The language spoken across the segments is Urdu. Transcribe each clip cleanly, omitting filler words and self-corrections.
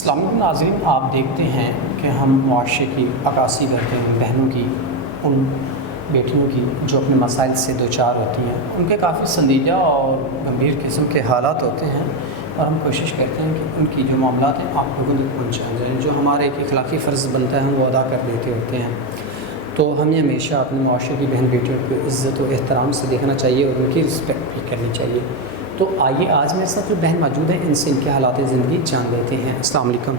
السلام علیکم ناظرین، آپ دیکھتے ہیں کہ ہم معاشرے کی عکاسی کرتے ہیں بہنوں کی، ان بیٹیوں کی جو اپنے مسائل سے دوچار ہوتی ہیں، ان کے کافی سنجیدہ اور گمبھیر قسم کے حالات ہوتے ہیں، اور ہم کوشش کرتے ہیں کہ ان کی جو معاملات ہیں آپ لوگوں تک پہنچائے جائیں، جو ہمارے ایک اخلاقی فرض بنتا ہے ہم وہ ادا کر دیتے ہوتے ہیں۔ تو ہمیں ہمیشہ اپنے معاشرے کی بہن بیٹیوں کو عزت و احترام سے دیکھنا چاہیے اور ان کی رسپیکٹ بھی کرنی چاہیے۔ تو آئیے آج میرے ساتھ جو بہن موجود ہیں ان سے ان کے حالات زندگی جان لیتے ہیں۔ السلام علیکم۔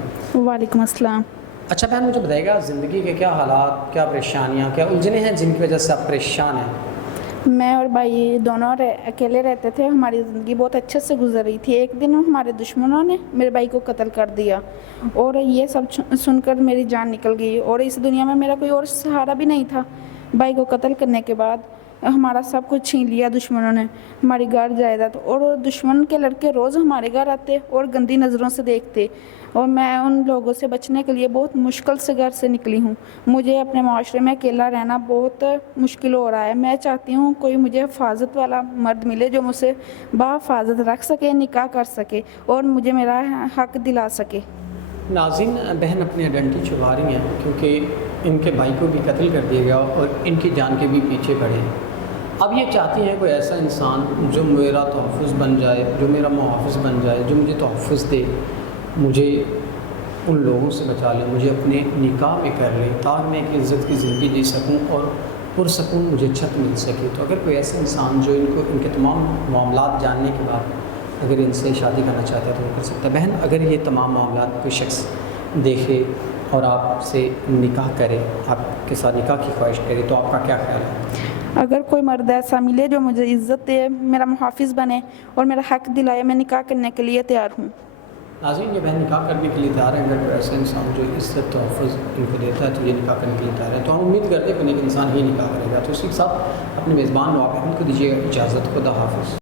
وعلیکم السلام۔ اچھا بہن، مجھے بتائیے گا زندگی کے کیا حالات، کیا پریشانیاں، کیا الجھنیں ہیں جن کی وجہ سے آپ پریشان ہیں؟ میں اور بھائی دونوں اکیلے رہتے تھے، ہماری زندگی بہت اچھے سے گزر رہی تھی۔ ایک دن ہمارے دشمنوں نے میرے بھائی کو قتل کر دیا اور یہ سب سن کر میری جان نکل گئی، اور اس دنیا میں میرا کوئی اور سہارا بھی نہیں تھا۔ بھائی کو قتل کرنے کے بعد ہمارا سب کچھ چھین لیا دشمنوں نے، ہماری گھر جائیداد، اور دشمن کے لڑکے روز ہمارے گھر آتے اور گندی نظروں سے دیکھتے، اور میں ان لوگوں سے بچنے کے لیے بہت مشکل سے گھر سے نکلی ہوں۔ مجھے اپنے معاشرے میں اکیلا رہنا بہت مشکل ہو رہا ہے۔ میں چاہتی ہوں کوئی مجھے حفاظت والا مرد ملے جو مجھ سے بحفاظت رکھ سکے، نکاح کر سکے اور مجھے میرا حق دلا سکے۔ ناظرین، بہن اپنی آئیڈینٹی چھپا رہی ہیں کیونکہ ان کے بھائی کو بھی قتل کر دیا گیا اور ان کی جان کے بھی پیچھے پڑے ہیں۔ اب یہ چاہتی ہیں کوئی ایسا انسان جو میرا تحفظ بن جائے، جو میرا محافظ بن جائے، جو مجھے تحفظ دے، مجھے ان لوگوں سے بچا لے، مجھے اپنے نکاح میں کر لے تاکہ میں ایک عزت کی زندگی جی سکوں اور پرسکون مجھے چھت مل سکے۔ تو اگر کوئی ایسا انسان جو ان کے تمام معاملات جاننے کے بعد اگر ان سے شادی کرنا چاہتا ہے تو وہ کر سکتا ہے۔ بہن، اگر یہ تمام معاملات کوئی شخص دیکھے اور آپ سے نکاح کرے، آپ کے ساتھ نکاح کی خواہش کرے، تو آپ کا کیا خیال ہے؟ اگر کوئی مرد ایسا ملے جو مجھے عزت دے، میرا محافظ بنے اور میرا حق دلائے، میں نکاح کرنے کے لیے تیار ہوں۔ ناظرین، یہ بہن نکاح کرنے کے لیے تیار ہے۔ اگر کوئی ایسا انسان جو عزت تحفظ ان کو دیتا ہے تو یہ نکاح کرنے کے لیے تیار ہے، تو ہم امید کرتے ہیں کہ ایک انسان ہی نکاح کرے گا۔ تو اسی کے ساتھ اپنے میزبان نواب احمد کو دیجیے اجازت۔ خدا حافظ۔